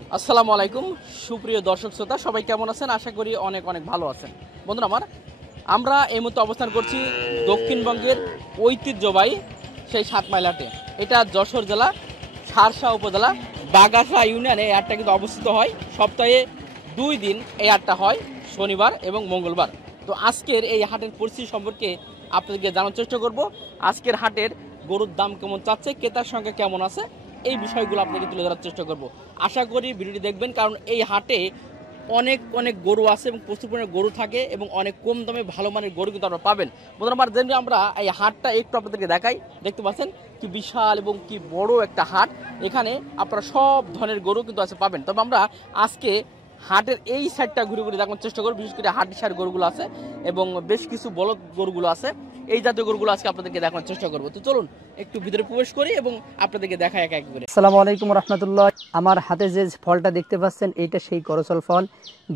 আসসালামু আলাইকুম সুপ্রিয় দর্শক শ্রোতা, সবাই কেমন আছেন? আশা করি অনেক অনেক ভালো আছেন। বন্ধুরা আমার, আমরা এই মুহূর্তে অবস্থান করছি দক্ষিণবঙ্গের ঐতিহ্যবাহী সেই 7 মাইল হাটে। এটা যশোর জেলা শার্শা উপজেলা বাগাসা ইউনিয়নে এই হাটটা কিন্তু অবস্থিত হয়। সপ্তাহে 2 দিন এই হাটটা হয়, শনিবার এবং মঙ্গলবার। তো আজকের এই হাটের পরিস্থিতি সম্পর্কে আপনাদেরকে জানার চেষ্টা করব। আজকের হাটের গরুর দাম কেমন চাচ্ছে, ক্রেতার সংখ্যা কেমন আছে, এই বিষয়গুলো আপনাকে তুলে ধরার চেষ্টা করব। আশা করি ভিডিওটি দেখবেন, কারণ এই হাটে অনেক অনেক গরু আছে এবং প্রচুর পরিমাণে গরু থাকে এবং অনেক কম দামে ভালো মানের গরু কিন্তু আপনারা পাবেন। বন্ধুরা আমার, যেন আমরা এই হাটটা একটু আপনাদেরকে দেখাই। দেখতে পাচ্ছেন কি বিশাল এবং কি বড় একটা হাট। এখানে আপনারা সব ধরনের গরু কিন্তু আছে পাবেন। তবে আমরা আজকে হাটের এই সাইডটা ঘুরে ঘুরে দেখার চেষ্টা করব। বিশেষ করে হাটের সাইড গরুগুলো আছে এবং বেশ কিছু বলদ গরুগুলো আছে। এই জাতীয় গরুগুলো আজকে আপনাদেরকে দেখানোর চেষ্টা করব। তো চলুন একটু ভিতরে প্রবেশ করি এবং আপনাদেরকে দেখাই এক এক করে। আসসালামু আলাইকুম রহমতুল্লাহ। আমার হাতে যে ফলটা দেখতে পাচ্ছেন, এইটা সেই করচল ফল।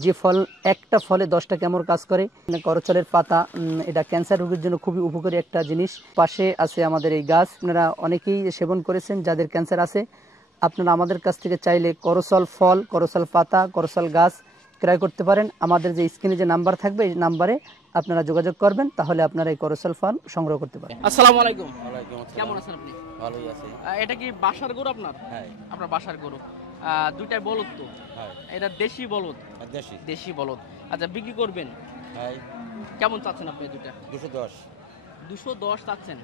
যে ফল একটা ফলে 10টা কেমন কাজ করে। করচলের পাতা, এটা ক্যান্সার রোগের জন্য খুবই উপকারী একটা জিনিস। পাশে আছে আমাদের এই গাছ, আপনারা অনেকেই সেবন করেছেন যাদের ক্যান্সার আছে। আপনারা আমাদের কাছ থেকে চাইলে করচল ফল, করচল পাতা, করচল গাছ ক্রয় করতে পারেন। আমাদের যে স্ক্রিনে যে নাম্বার থাকবে, এই নাম্বারে আপনারা যোগাযোগ করবেন, তাহলে আপনারা এই করচল ফল সংগ্রহ করতে পারেন। আসসালামু আলাইকুম। ওয়ালাইকুম আসসালাম। কেমন আছেন আপনি? ভালোই আছি। এটা কি বাসার গরু আপনার? হ্যাঁ। আপনার বাসার গরু। দুইটাই বলদ তো? হ্যাঁ। এটা দেশি বলদ? দেশি। দেশি বলদ। আচ্ছা, বিক্রি করবেন? হ্যাঁ। কেমন চাচ্ছেন আপনি দুইটা? 210। 210 চাচ্ছেন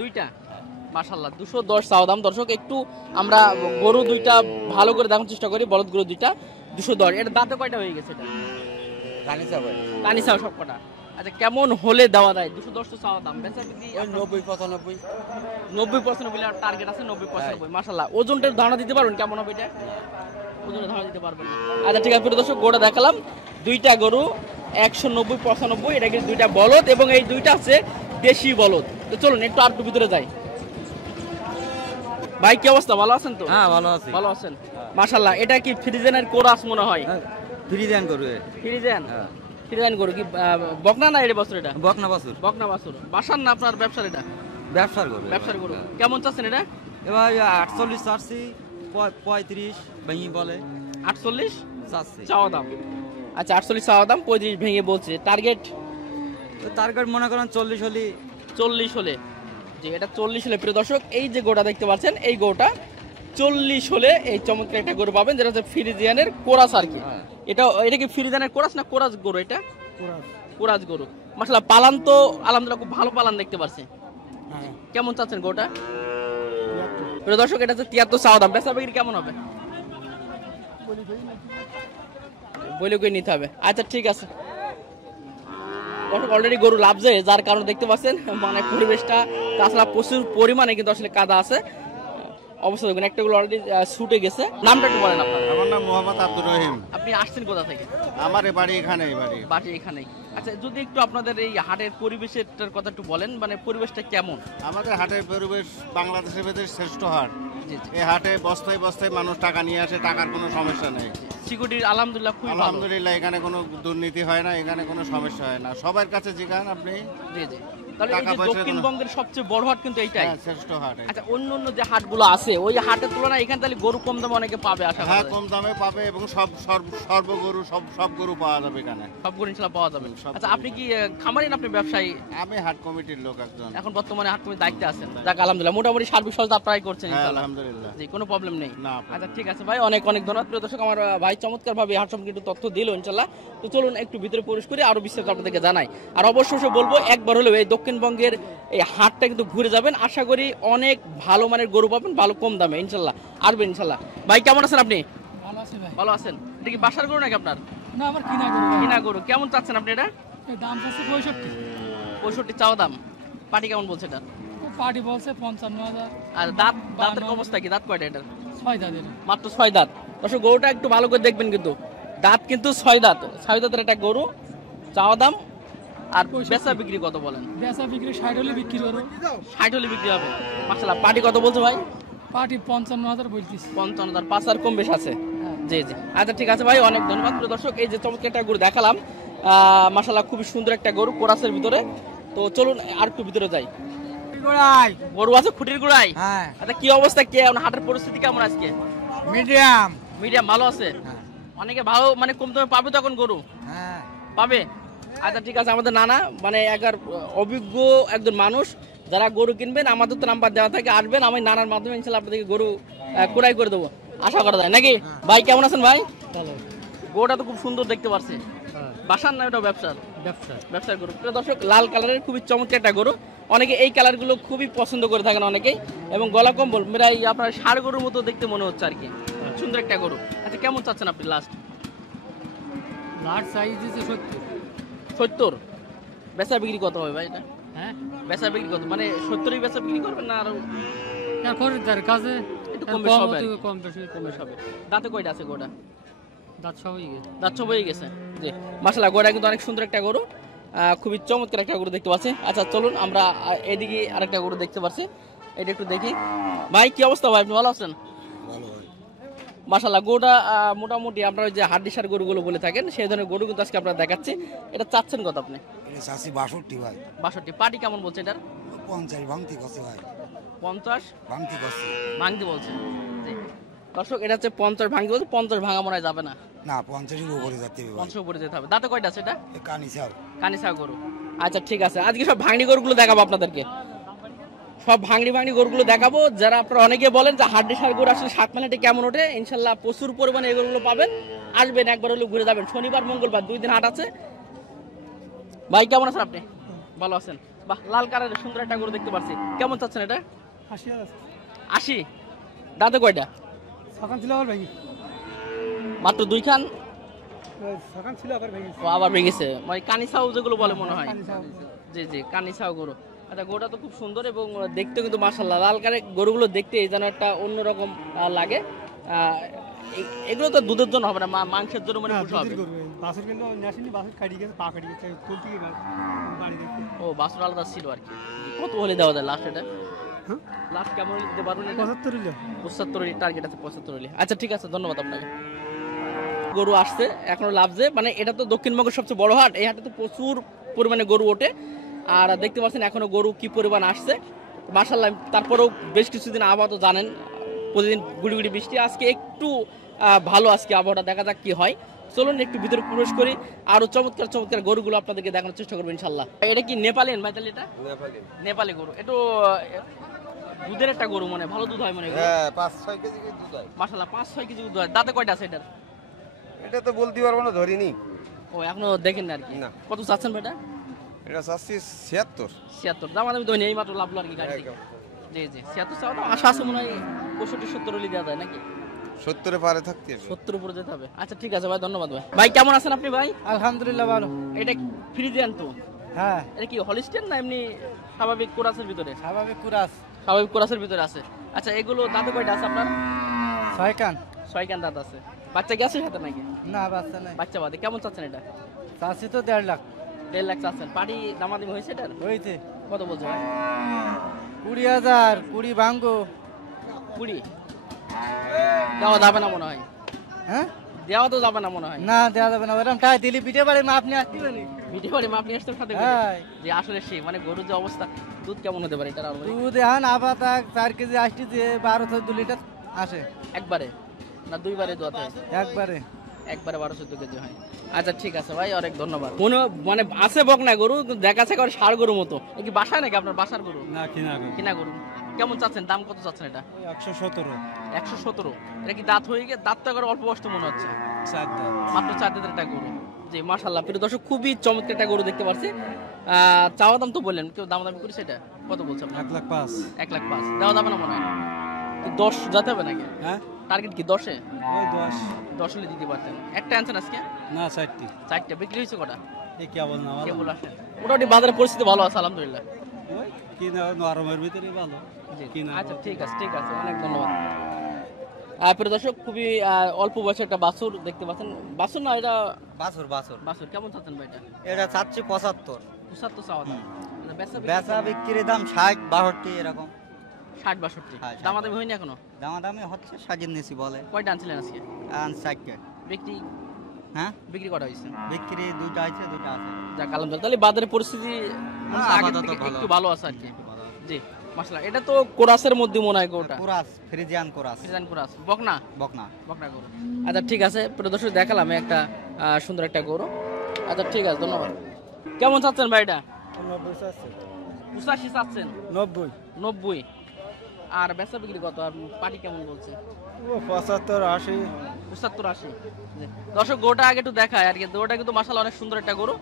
দুইটা? হ্যাঁ। মাশাআল্লাহ, 210 চাওয়া দাম। দর্শক, একটু আমরা গরু দুইটা ভালো করে দেখার চেষ্টা করি। বলদ গরু দুইটা 210। এটা দাঁতে কয়টা হয়ে গেছে? এটা রানী চাবে। কানি চাও সব কটা? আচ্ছা, কেমন হলে দেওয়া যায়? 210 তো চাওয়া দাম। বেচা বিক্রি 90 95। 90% বলে টার্গেট আছে। 90%। মাশাআল্লাহ, ওজনটার ধারণা দিতে পারবেন কেমন হবে এটা? ওজনের ধারণা দিতে পারবেন না। আচ্ছা ঠিক আছে, প্রিয় দর্শক, গরুটা দেখালাম। দুইটা গরু 190 95। এটা কিন্তু দুইটা বলদ এবং এই দুইটা আছে দেশি বলদ। তো চলুন একটু আর ভিতরে যাই। ভাই কি অবস্থা, ভালো আছেন তো? হ্যাঁ, ভালো আছি। ভালো আছেন? মাশাআল্লাহ, এটা কি ফ্রিজেনের কোরাস মনে হয়? ফ্রিজেন করবে। ফ্রিজেন? হ্যাঁ। ফ্রিজেন গরু কি বকনা না এটা বছর? এটা বকনা বাছুর। বকনা বাছুর। বাসার না আপনার ব্যবসার? এটা ব্যবসার করবে। ব্যবসার গরু। কেমন চাচ্ছেন এটা? এবার 48 চাচ্ছি, 35 ভেঙে বলে। 48 চাচ্ছি। চাওয়া দাম। আচ্ছা, 48 চাওয়া দাম, 35 ভেঙে বলছে। টার্গেট টার্গেট মনে করেন 40 হলে। 40 হলে? যে এটা 40 হলে, প্রিয় দর্শক, এই যে গোটা দেখতে পাচ্ছেন, এই গোটা 40 হলে এই চমৎকার একটা গরু পাবেন, যেটা হচ্ছে ফ্রিজিয়ানের কোরাস আর কি। এটা কি ফ্রিজিয়ানের কোরাস না কোরাস গরু? এটা কোরাস গরু। মাশাআল্লাহ, পালান তো আলহামদুলিল্লাহ খুব ভালো পালান দেখতে পাচ্ছি। কেমন চাচ্ছেন গোটা? প্রিয় দর্শক, এটা হচ্ছে 73 চাওয়া দাম। বেচা বিক্রি কেমন হবে? বলে কই নিতে হবে। আচ্ছা ঠিক আছে। অলরেডি গরু লাভছে, যার কারণে দেখতে পাচ্ছেন মানে পরিবেশটা, তাছাড়া প্রচুর পরিমাণে কিন্তু আসলে কাদা আছে। অবস্থা দেখুন, একটা গুলো অলরেডি ছুটে গেছে। নামটা একটু বলেন আপনার। আমার নাম মোহাম্মদ আব্দুর রহিম। আপনি আসছেন কোথা থেকে? আমার বাড়ি এখানে। বাড়ি এখানেই। আচ্ছা, যদি একটু আপনাদের এই হাটের পরিবেশের কথা একটু বলেন, মানে পরিবেশটা কেমন? আমাদের হাটের পরিবেশ বাংলাদেশের ভেতরে শ্রেষ্ঠ হাট। জি জি। এই হাটে বস্তায় বস্তায় মানুষ টাকা নিয়ে আসে, টাকার কোনো সমস্যা নেই। সিকিউরিটি আলহামদুলিল্লাহ খুব ভালো। আলহামদুলিল্লাহ, এখানে কোনো দুর্নীতি হয় না, এখানে কোনো সমস্যা হয় না। সবার কাছে যেখানে আপনি জি জি। তাহলে এই যে দক্ষিণবঙ্গের সবচেয়ে বড় হাট কিন্তু এইটাই। শ্রেষ্ঠ হাট। আচ্ছা, অন্য অন্য যে হাটগুলো আছে ওই হাটের তুলনায় এখানে তাহলে গরু কম দামে অনেকে পাবে আশা করা হ্যাঁ, যায়? কম দামে পাবে এবং সর্বগরু সব গরু পাওয়া যাবে এখানে। সব গরু ইনশাআল্লাহ পাওয়া যাবে। সব আচ্ছা, আপনি কি খামারি না আপনি ব্যবসায়ী? আমি হাট কমিটির লোক একজন। এখন বর্তমানে হাট কমিটির দায়িত্বে আছেন। যাক আলহামদুলিল্লাহ, মোটামুটি সার্বিক সহায়তা আপনারাই করছেন হ্যাঁ, ইনশাআল্লাহ। আলহামদুলিল্লাহ। জি, কোনো প্রবলেম নেই। না। আচ্ছা ঠিক আছে ভাই, অনেক অনেক ধন্যবাদ। প্রিয় দর্শক, আমার ভাই চমৎকার ভাবে হাট সম্পর্কে একটু তথ্য দিল ইনশাআল্লাহ। তো চলুন একটু ভিতরে প্রবেশ করে আরো বিস্তারিত আপনাদেরকে জানাই। আর অবশ্যই বলবো, একবার হলেও এই দক্ষিণবঙ্গের এই হাটটা কিন্তু ঘুরে যাবেন। আশা করি অনেক ভালো মানের গরু পাবেন, ভালো কম দামে ইনশাআল্লাহ। আসবেন ইনশাআল্লাহ। ভাই কেমন আছেন আপনি? ভালো আছি ভাই। ভালো আছেন? এটা কি বাসার গরু নাকি আপনার? না, আমার কিনা গরু। কিনা গরু। কেমন চাচ্ছেন আপনি এটা? দাম চাচ্ছে 65। 65 চাওয়া দাম। পাটি কেমন বলছে এটা? পার্টি বলছে 55,000। আর দাঁতের অবস্থা কি? দাঁত কয়টা এটার? 6 দাঁতের। মাত্র 6 দাঁত। দর্শক, গরুটা একটু ভালো করে দেখবেন কিন্তু, দাঁত কিন্তু 6 দাঁত। 6 দাঁতের একটা গরু, চাওয়া দাম। আর বেচা বিক্রি কত বলেন? বেচা বিক্রি 60 হলে বিক্রি করো। 60 হলে বিক্রি হবে। মাশাআল্লাহ, পাটি কত বলছে ভাই? পার্টি 55,000 বলতিস। 55,000। 5 আর কম বেশ আছে। জি জি। আচ্ছা ঠিক আছে ভাই, অনেক ধন্যবাদ। প্রিয় দর্শক, এই যে চমৎকার একটা গরু দেখালাম, মাশাআল্লাহ খুবই সুন্দর একটা গরু কোরাসের ভিতরে। তো চলুন আর একটু ভিতরে যাই। গরু আছে খুঁটির গোড়ায়? হ্যাঁ। আচ্ছা, কি অবস্থা, হাটের পরিস্থিতি কেমন আজকে? মিডিয়াম। মিডিয়াম ভালো আছে, অনেকে ভালো মানে কম দামে পাবে তখন গরু হ্যাঁ পাবে। আচ্ছা ঠিক আছে, আমাদের নানা মানে একবার অভিজ্ঞ একজন মানুষ, যারা গরু কিনবেন আমাদের তো নাম্বার দেওয়া থাকে, আসবেন, আমি নানার মাধ্যমে ইনশাল্লাহ আপনাদেরকে গরু ক্রয় করে দেবো, আশা করা যায় নাকি। ভাই কেমন আছেন ভাই? গরুটা তো খুব সুন্দর দেখতে পাচ্ছি, বাসার না ওটা ব্যবসার? ব্যবসার গরু। প্রিয় দর্শক, লাল কালারের খুবই চমৎকার একটা গরু, অনেকে এই কালারগুলো খুবই পছন্দ করে থাকেন অনেকেই, এবং গলা কম্বল মেরাই আপনার ষাঁড় গরুর মতো দেখতে মনে হচ্ছে আর কি, সুন্দর একটা গরু। আচ্ছা কেমন চাচ্ছেন আপনি লাস্ট? লাট সাইজ দিছে 70। বেচা বিক্রি কত হবে ভাই এটা? হ্যাঁ বেচা বিক্রি কত মানে 70ই বেচা বিক্রি করবেন না আরো খরিদ্দার কাছে একটু কম বেশি হবে? কম বেশি কম বেশি হবে। দাঁতে কয়টা আছে গোটা? দাঁত সবই গেছে। দাঁত সব হয়ে গেছে। জি মাশাআল্লাহ, গোটা কিন্তু অনেক সুন্দর একটা গরু, খুবই চমৎকার একটা গরু দেখতে পাচ্ছি। আচ্ছা চলুন আমরা এদিকে আরেকটা গরু দেখতে পাচ্ছি, এটা একটু দেখি। ভাই কি অবস্থা ভাই, আপনি ভালো আছেন? মাশাআল্লাহ, গরুটা মোটামুটি আপনারা যে হাড্ডিসার গরুগুলো বলে থাকেন সেই ধরনের গরু কিন্তু আজকে আপনারা দেখাচ্ছি। এটা চাচ্ছেন কত আপনি? এটা চাষি 62 ভাই। 62। পাটি কেমন বলছে এটার? 50 ভাঙতি কছে ভাই। 50 ভাঙতি কছে। ভাঙতে বলছে। জি দর্শক, এটা হচ্ছে 50 ভাঙতে বলছে, 50 ভাঙা মনে হয় যাবে না, না 50 এর উপরে যেতে হবে ভাই। 50 উপরে যেতে হবে। দাঁতে কয়টা আছে এটা? এ কানি চাও। কানিসা গরু। আচ্ছা ঠিক আছে, আজকে সব ভাঙড়ি গরুগুলো দেখাবো আপনাদেরকে, সব ভাঙড়ি গরুগুলো দেখাবো। যারা আপনারা অনেকে বলেন যে হাড্ডি সার গরু আসলে সাতমালাটি কেমন ওঠে, ইনশাল্লাহ প্রচুর পরিমাণে এই গরুগুলো পাবেন, আসবেন একবার হলেও ঘুরে যাবেন। শনিবার মঙ্গলবার 2 দিন হাট আছে। ভাই কেমন আছেন আপনি? ভালো আছেন? বাহ, লাল কালারের সুন্দর একটা গরু দেখতে পাচ্ছি, কেমন চাচ্ছেন এটা? 80। দাঁতে কয়টা? সকাল ছিল আবার ভাই, মাত্র 2 খান? সকাল ছিল আবার ভাই। ও আবার ভেঙেছে, মানে কানিসাও যেগুলো বলে মনে হয়। জি জি, কানিসাও গরু। আচ্ছা গরুটা তো খুব সুন্দর এবং দেখতে কিন্তু মাশাআল্লাহ, লাল কালারের গরুগুলো দেখতে এই যেন একটা অন্যরকম লাগে। এগুলো তো দুধের জন্য হবে না, মাংসের জন্য মানে পুষা হবে। বাসুর কিন্তু ন্যাশনালি বাসুর কাটি গেছে, পা কাটি গেছে, কোন থেকে বাড়ি দেখতে। ও বাছুর আলাদা ছিল আর কি। কত হলে দেওয়া যায় লাস্ট এটা? হ্যাঁ লাস্ট কেমন হলে দিতে পারবেন? 75 হইলো। 75 টার্গেট আছে, 75 হলে। আচ্ছা ঠিক আছে, ধন্যবাদ আপনাকে। গরু আসছে এখনো লাভছে, মানে এটা তো দক্ষিণবঙ্গের সবচেয়ে বড় হাট, এই হাটে তো প্রচুর পরিমাণে গরু ওঠে, আর দেখতে পাচ্ছেন এখনো গরু কি পরিমাণ আসছে মাশাআল্লাহ। তারপরেও বেশ কিছুদিন আবহাওয়া তো জানেন, প্রতিদিন গুড়ি গুড়ি বৃষ্টি, আজকে একটু ভালো আজকে আবহাওয়াটা, দেখা যাক কি হয়। চলুন একটু ভিতরে প্রবেশ করি, আরো চমৎকার চমৎকার গরুগুলো আপনাদেরকে দেখানোর চেষ্টা করবো ইনশাল্লাহ। এটা কি নেপালিয়ান ভাই তাহলে? এটা নেপালি গরু, একটু দুধের একটা গরু, মনে ভালো দুধ হয় মনে হয়। হ্যাঁ 5-6 কেজি করে দুধ হয়। মাশাআল্লাহ 5-6 কেজি দুধ হয়। দাঁতে কয়টা আছে এটার? এটা তো বলতে পারবো না, ধরিনি। ও এখনো দেখেন না আর কি। না। কত চাচ্ছেন ভাই এটা? এটা চাচ্ছি 76। 76 দাম আমি তো এই মাত্র লাভলো আর কি গাড়ি থেকে। জি জি 76 চাওয়া তো আশা আছে মনে হয় 65-70 হলে দেওয়া যায় নাকি? 70 পারে থাকতে হবে। 70 উপরে যেতে হবে। আচ্ছা ঠিক আছে ভাই, ধন্যবাদ ভাই। ভাই কেমন আছেন আপনি ভাই? আলহামদুলিল্লাহ ভালো। এটা ফ্রিজিয়ান তো? হ্যাঁ এটা কি হলিস্টেন না এমনি স্বাভাবিক কোরাসের ভিতরে? স্বাভাবিক কুরাস। স্বাভাবিক কোরাসের ভিতরে আছে। আচ্ছা এগুলো দাঁতে কয়টা আছে আপনার? 6 কান। 6 কান দাঁত আছে। বাচ্চা গেছে সাথে নাকি? না বাচ্চা নাই। বাচ্চা বাদে। কেমন চাচ্ছেন এটা? চাষি তো 1.5 লাখ। 1.5 লাখ চাচ্ছেন। পাটি দামাদামি হয়েছে এটার? হইতে কত বলছো ভাই? 20,000 20 ভাঙ্গো। 20 দেওয়া যাবে না মনে হয়। হ্যাঁ দেওয়া তো যাবে না মনে হয়। না দেওয়া যাবে না, ওরকম টাই দিলি পিঠে পারে মা আপনি আসতে পারেন। ভিডিও করে মাপ নিয়ে আসতে সাথে করে। হ্যাঁ যে আসলে সেই মানে গরুর যে অবস্থা, দুধ কেমন হতে পারে এটার? আনুমানিক দুধ এখন আপাতা 4 কেজি আসতে যে 12-14 লিটার আসে একবারে না দুইবারে দোয়াতে? একবারে। একবারে 12-14 কেজি হয়। আচ্ছা ঠিক আছে ভাই, অনেক ধন্যবাদ। মনে মানে আছে বকনা গরু, দেখাচ্ছে করে ষাঁড় গরু মতো। এ কি বাসায় নাকি আপনার? বাসার গরু? না কিনা কিনা গরু। কেমন চাচ্ছেন, দাম কত চাচ্ছেন এটা? 117 117। এটা কি দাঁত হয়ে গিয়ে? দাঁত তো একবার অল্প বয়স মনে হচ্ছে, 4 দাম। মাত্র 4 দাঁতের একটা গরু। জি মাশাআল্লাহ, প্রিয় দর্শক খুবই চমৎকার একটা গরু দেখতে পাচ্ছি। চাওয়া দাম তো বললেন, কেউ দামাদামি করেছে এটা? কত বলছে আপনার? 1,05,000। 1,05,000 দেওয়া যাবে না মনে হয়? 10 যেতে হবে নাকি? হ্যাঁ টার্গেট কি 10-এ? ওই 10। 10 হলে দিতে পারতেন। একটা আনছেন আজকে? না 4টি। 4টা বিক্রি হয়েছে কটা? এই কেবল না ভালো। কেবল আসেন। মোটামুটি বাজারের পরিস্থিতি ভালো আছে আলহামদুলিল্লাহ। ওই কিনা নরমের ভিতরে ভালো। জি কিনা আচ্ছা ঠিক আছে ঠিক আছে, অনেক ধন্যবাদ। প্রিয় দর্শক খুবই অল্প বয়সের একটা বাছুর দেখতে পাচ্ছেন। বাছুর না এটা? বাছুর বাছুর। বাছুর। কেমন চাচ্ছেন ভাই এটা? এটা চাচ্ছি 75। 75 চাওয়া দাম। বেচা বিক্রির দাম 60-62 এরকম। 60-62 হ্যাঁ, দামাদামি হয়নি এখনো? দামাদামি হচ্ছে, সাজিয়ে নিয়েছি বলে। কয়টা আনছিলেন আজকে? 4টা। বিক্রি হ্যাঁ বিক্রি কটা হয়েছে? বিক্রি 2টা আছে, 2টা আছে। যাক আলহামদুলিল্লাহ, তাহলে বাজারের পরিস্থিতি হ্যাঁ, আগের আপাতত থেকে ভালো। একটু ভালো আছে আর কি। জি মাশাআল্লাহ, এটা তো কোরাসের মধ্যে মনে হয় গরুটা। Chorus, Friesian chorus, Friesian chorus, বকনা বকনা। বকনা গরু। আচ্ছা ঠিক আছে, প্রিয় দর্শক দেখালাম একটা সুন্দর একটা গরু। আচ্ছা ঠিক আছে, ধন্যবাদ। কেমন চাচ্ছেন ভাই এটা? 85 চাচ্ছেন? 90 90। আর বেচা বিক্রি কত? আর পাটি কেমন বলছে? 75 80। 75 80। দর্শক গরুটা আগে একটু দেখায় আর কি। গরুটা কিন্তু মাশাআল্লাহ অনেক সুন্দর একটা গরু,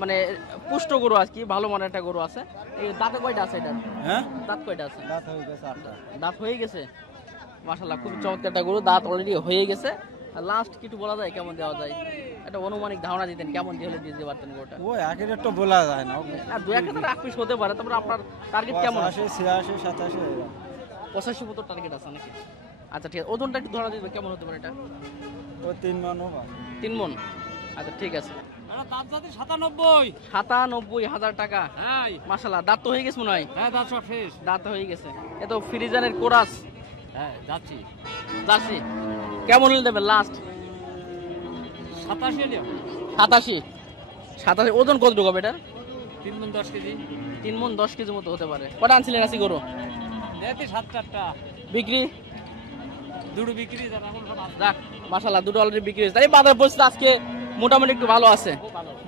মানে পুষ্ট গরু আর কি, ভালো মানের একটা গরু আছে। এই দাঁতে কয়টা আছে এটা? হ্যাঁ, দাঁত কয়টা আছে? দাঁত হয়ে গেছে 8টা। দাঁত হয়ে গেছে মাশাআল্লাহ, খুব চমৎকার একটা গরু, দাঁত অলরেডি হয়ে গেছে। লাস্ট কিছু বলা যায় কেমন দেওয়া যায়? একটা অনুমানিক ধারণা দিতেন কেমন দিয়ে হলে দিয়ে দিতে পারতেন গরুটা? ও একের একটা বলা যায় না। আর দু একটা তো রাখপিস হতে পারে। তারপর আপনার টার্গেট কেমন আছে? 86 87 85 মতো টার্গেট আছে নাকি? আচ্ছা ঠিক আছে, ওজনটা একটু ধরা দিবে কেমন হতে পারে এটা? ও 3 মন হবে। 3 মণ। আচ্ছা ঠিক আছে। দাঁত জাতি 97। 97,000 টাকা। হ্যাঁ মাশাআল্লাহ, দাঁত তো হয়ে গেছে মনে হয়। হ্যাঁ, দাঁত সব শেষ। দাঁত হয়ে গেছে। এ তো ফ্রিজানের কোরাস। হ্যাঁ, যাচ্ছি জার্সি কেমন হলে দেবেন লাস্ট? 87 এলিও। 87। ওজন কতটুকু হবে এটা? 3 মন 10 কেজি। 3 মণ 10 কেজি মতো হতে পারে। কটা আনছিলেন আজকে গরু? দেখি 7-8টা বিক্রি? দুটো বিক্রি যারা এখন সব আছে। যাক মাশাআল্লাহ, দুটো অলরেডি বিক্রি হয়েছে। তাই বাজার পরিস্থিতি আজকে মোটামুটি একটু ভালো আছে।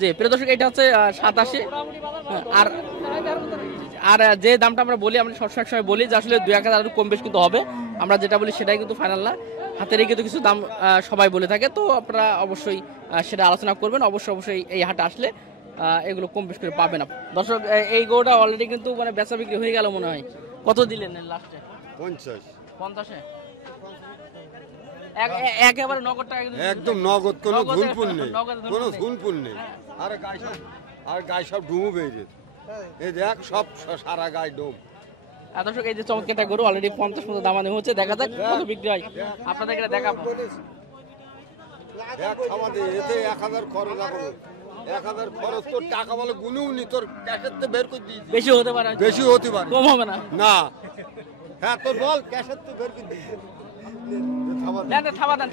জি প্রিয় দর্শক, এটা হচ্ছে 87। আর আর যে দামটা আমরা বলি, আমরা সবসময় বলি যে আসলে 2-1 হাজার কম বেশ কিন্তু হবে। আমরা যেটা বলি সেটাই কিন্তু ফাইনাল না, হাতে রেখে তো কিছু দাম সবাই বলে থাকে। তো আপনারা অবশ্যই সেটা আলোচনা করবেন। অবশ্যই এই হাটে আসলে এগুলো কম বেশ করে পাবেন। দর্শক এই গরুটা অলরেডি কিন্তু মানে বেচা বিক্রি হয়ে গেল মনে হয়। কত দিলেন লাস্টে? 50। 50-এ একেবারে নগদ টাকা কিন্তু একদম নগদ, কোনো নগদে- ধুনপুন নেই, নগদে ধুনপুন কোনো নেই। ধুনপুন নেই। আর গায়ে সব ডুমু বেরিয়ে, এই দেখ সব সারা গায়ে ডুম। দর্শক এই যে চমৎকার একটা গরু অলরেডি 50 মতো দামানি হচ্ছে, দেখা যাক কত বিক্রি হয়। আপনাদেরকে এটা দেখাবো। এক খাওয়াতে এতে 1000 খরচ লাগবে। 1000 খরচ তোর টাকা বলে গুনেও নি, তোর ক্যাশের তো বের করে দিয়েছি। বেশি হতে পারে, বেশি হতে পারে, কম হবে না। না। হ্যাঁ তোর বল ক্যাশের তো বের করে দিয়েছি। দেন দেন, থাবা দেন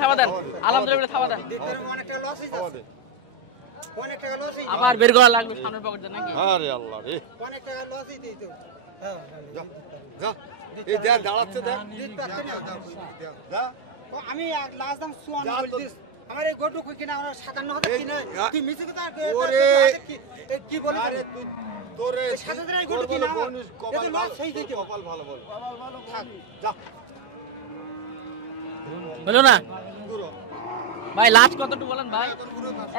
আলহামদুলিল্লাহ, থাবা দেন। আবার বের করা লাগবে সামনের পকেটে নাকি? আরে আল্লাহ রে, যা এই দেখ দাঁড়াচ্ছে, দেখ যা। আমি লাস্ট দাম 54 বলছিস। আমার এই গোটু কিনা আমরা 57,000 কিনে তুই মিছে ওরে কি বলি? আরে তুই তোরে 7,000 এই গোটু কিনা আমার এটা লস হই দিতে কপাল ভালো বল, থাক যা। হলো না ভাই? লাস্ট কতটুকু বলেন ভাই?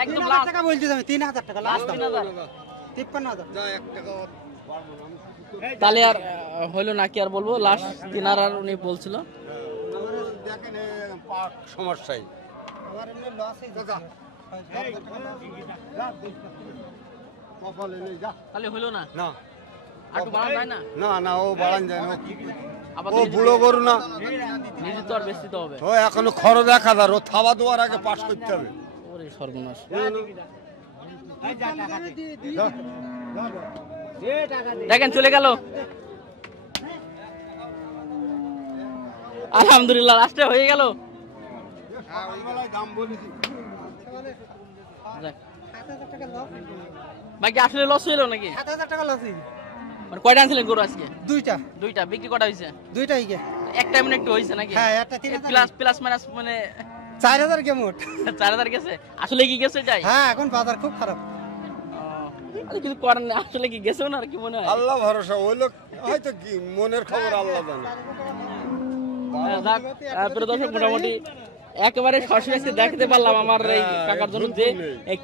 একদম 3,000 লাস্ট টাকা বলছিস। আমি 3,000 টাকা লাস্ট দাম 3,000। 53,000। যা 1 টাকা পারবো না আমি। তাহলে আর হইলো না, কি আর বলবো। লাস্ট 3,000 উনি বলছিল। দেখেন পাক সমস্যাই আমার এমনি লস হই যা কপালে নেই, যা। তাহলে হইলো না, না আর একটু বাড়ানো যায় না? না না, ও বাড়ান যায় না, আবার ও বুড়ো গরু না, নিজে তো আর বেশি তো হবে। ও এখনো খরচ 1000, ও থাবা দেওয়ার আগে পাস করতে হবে। ওরে সর্বনাশ। দেখেন চলে গেল। আলহামদুলিল্লাহ লাস্টে হয়ে গেল। দাম বলেছি যাক, 7,000 টাকা লস। বাকি আসলে লস হইলো নাকি? 7,000 টাকা লস। মানে কয়টা আনছিলেন গরু আজকে? দুইটা বিক্রি কটা হয়েছে? দুইটাই কে? একটা মিনিট একটু হয়েছে নাকি? হ্যাঁ, একটা 3,000 প্লাস মাইনাস মানে 4,000 কে মোট। 4,000 গেছে। আসলে কি গেছে এটাই? হ্যাঁ, এখন বাজার খুব খারাপ। আরে কিছু করার নেই, আসলে কি গেছে না আর কি মনে হয়। আল্লাহ ভরসা, ওই লোক হয়তো কি মনের খবর আল্লাহ জানে। যাক, প্রিয় দর্শক মোটামুটি একেবারে সরাসরি আজকে দেখতে পারলাম আমার এই কাকার জন্য যে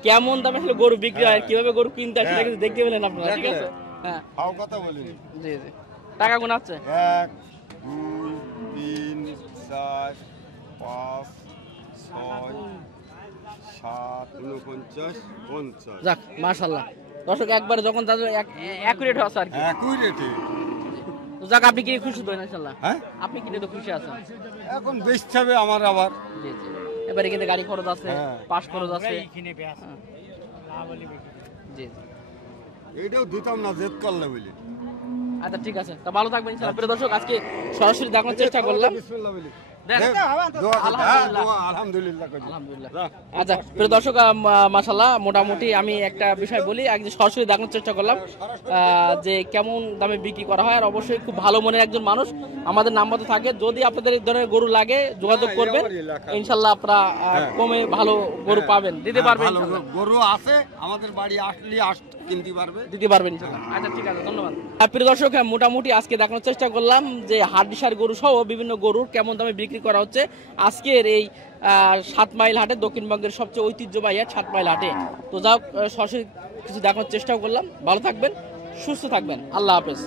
কেমন দামে আসলে গরু বিক্রি হয়, কিভাবে গরু কিনতে হয় সেটা কিন্তু দেখতে পেলেন আপনারা। ঠিক আছে, হ্যাঁ হাও কথা বলি। জি জি, টাকা গুণ আছে 1 2 3 4 5 6 7 49 50। যাক মাশাআল্লাহ। দর্শক একবারে যখন তাদের অ্যাকুরেট হচ্ছে আর কি। একই রেটে। তো যাক, আপনি কি খুশি তো ইনশাআল্লাহ? হ্যাঁ, আপনি কিনে তো খুশি আছেন? এখন বেচতে হবে আমার আবার। জি জি, এবারে কিন্তু গাড়ি খরচ আছে, হ্যাঁ। পাস খরচ আছে। কিনে বেশ না বলি বিক্রি। জি জি, এইটাও দিতাম না জেদ করলে বলি। আচ্ছা ঠিক আছে, তা ভালো থাকবেন ইনশাআল্লাহ। প্রিয় দর্শক আজকে সরাসরি দেখানোর চেষ্টা করলাম। বিসমিল্লাহ বলি। দেন। দোয়া আলহামদুলিল্লাহ করি। আলহামদুলিল্লাহ। আচ্ছা প্রিয় দর্শক, মাশাআল্লাহ মোটামুটি আমি একটা বিষয় বলি, একদিন সরাসরি দেখানোর চেষ্টা করলাম যে কেমন দামে বিক্রি করা হয়। আর অবশ্যই খুব ভালো মনের একজন মানুষ, আমাদের নাম্বার তো থাকে, যদি আপনাদের এই ধরনের গরু লাগে যোগাযোগ করবেন, ইনশাল্লাহ আপনারা কমে ভালো গরু পাবেন, দিতে পারবেন, ভালো গরু আছে আমাদের বাড়ি আসলে কিনতে পারবে, দিতে পারবেন ইনশাল্লাহ। আচ্ছা ঠিক আছে, ধন্যবাদ। প্রিয় দর্শক, মোটামুটি আজকে দেখানোর চেষ্টা করলাম যে হাড্ডিসার গরু সহ বিভিন্ন গরুর কেমন দামে বিক্রি করা হচ্ছে আজকের এই 7 মাইল হাটে, দক্ষিণবঙ্গের সবচেয়ে ঐতিহ্যবাহী হাট 7 মাইল হাটে। তো যাক, সরাসরি কিছু দেখানোর চেষ্টাও করলাম। ভালো থাকবেন, সুস্থ থাকবেন, আল্লাহ হাফেজ।